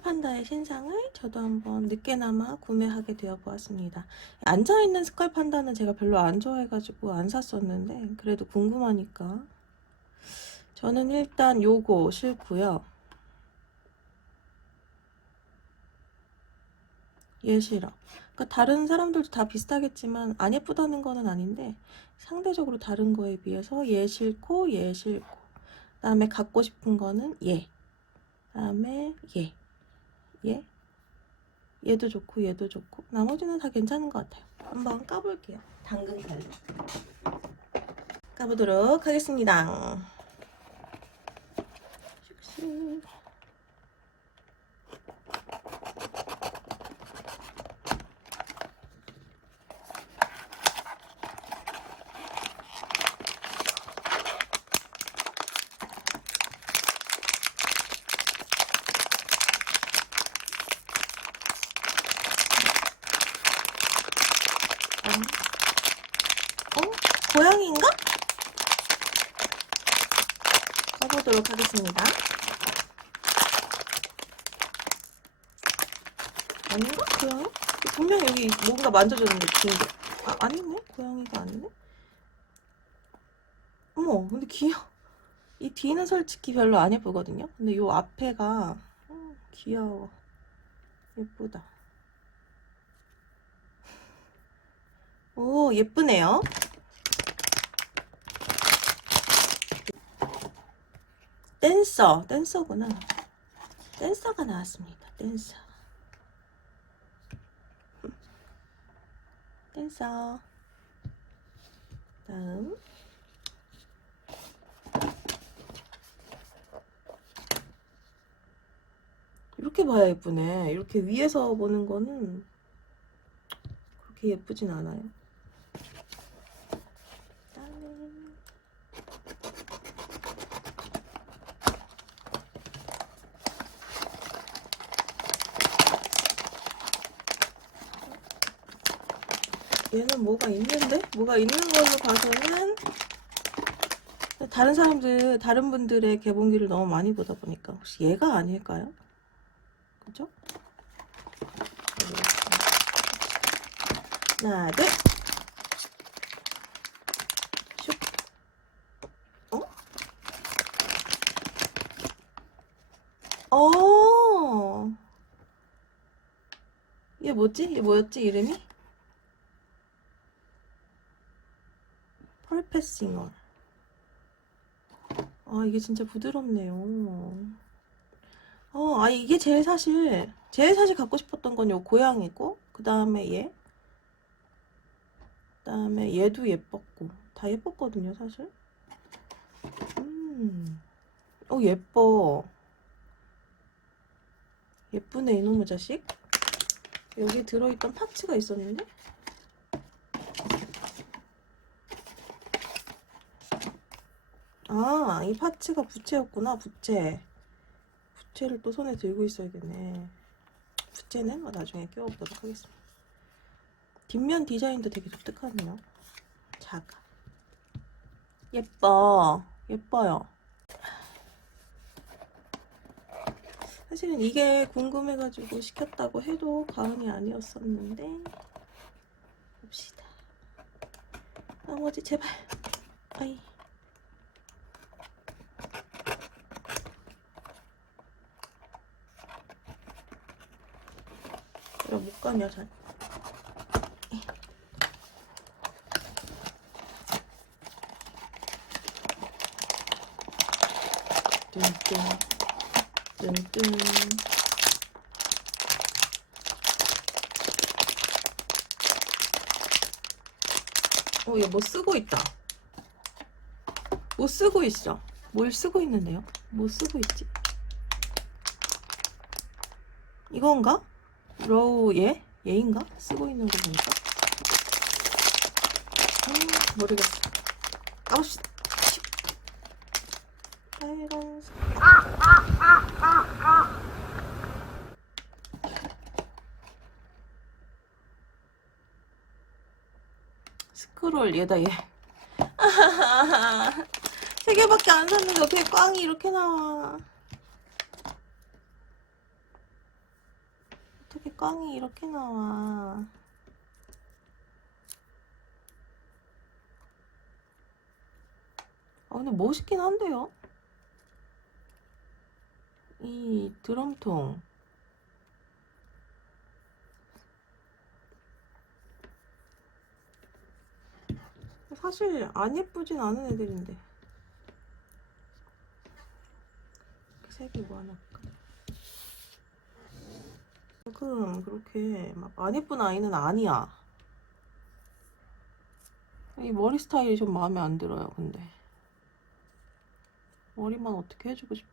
스컬판다의 신상을 저도 한번 늦게나마 구매하게 되어 보았습니다. 앉아있는 스컬판다는 제가 별로 안 좋아해가지고 안 샀었는데 그래도 궁금하니까 저는 일단 요거 싫고요. 얘 싫어. 그러니까 다른 사람들도 다 비슷하겠지만 안 예쁘다는 거는 아닌데 상대적으로 다른 거에 비해서 얘 싫고 얘 싫고 그 다음에 갖고 싶은 거는 얘 그 다음에 얘 얘, 얘도 좋고 얘도 좋고 나머지는 다 괜찮은 것 같아요. 한번 까볼게요. 당근 칼로 까보도록 하겠습니다. 슉슉. 어? 고양이인가? 가보도록 하겠습니다. 아닌가? 고양이? 분명 여기 뭔가 만져줬는데 긴 게. 아, 아니네? 고양이가 아니네? 어머, 근데 귀여워. 이 뒤는 솔직히 별로 안 예쁘거든요? 근데 요 앞에가 음, 귀여워. 예쁘다. 오, 예쁘네요. 댄서, 댄서구나. 댄서가 나왔습니다. 댄서. 댄서. 다음. 이렇게 봐야 예쁘네. 이렇게 위에서 보는 거는 그렇게 예쁘진 않아요. 다음은 얘는 뭐가 있는데? 뭐가 있는 걸로 봐서는 다른 사람들, 다른 분들의 개봉기를 너무 많이 보다 보니까 혹시 얘가 아닐까요? 그죠? 하나, 둘. 슉. 어? 어. 얘 뭐지? 얘 뭐였지? 이름이? 펄패싱어. 아, 이게 진짜 부드럽네요. 어, 아, 이게 제일 사실, 제일 사실 갖고 싶었던 건 요 고양이고, 그 다음에 얘, 그 다음에 얘도 예뻤고, 다 예뻤거든요, 사실. 음, 어, 예뻐. 예쁘네, 이놈의 자식. 여기 들어있던 파츠가 있었는데? 아, 이 파츠가 부채였구나, 부채. 부채를 또 손에 들고 있어야겠네. 부채는 뭐 나중에 끼워보도록 하겠습니다. 뒷면 디자인도 되게 독특하네요. 작아. 예뻐. 예뻐요. 사실은 이게 궁금해가지고 시켰다고 해도 과언이 아니었었는데 봅시다. 나머지 제발. 아이. 이거 못 가냐 잘. 뚠뚠 뚠뚠 어, 얘 뭐 쓰고 있다. 뭐 쓰고 있어? 뭘 쓰고 있는데요? 뭐 쓰고 있지? 이건가? 로우 얘? 얘인가? 쓰고 있는 거 보니까 음, 모르겠어 까봅시다 슉. 빨간색 스크롤 얘다 얘 세 개밖에 안 샀는데 어떻게 꽝이 이렇게 나와 어떻게 꽝이 이렇게 나와? 아, 근데 멋있긴 한데요? 이 드럼통. 사실 안 예쁘진 않은 애들인데. 색이 뭐 하나 할까? 조금 그렇게 막 안 예쁜 아이는 아니야. 이 머리 스타일이 좀 마음에 안 들어요, 근데. 머리만 어떻게 해주고 싶어.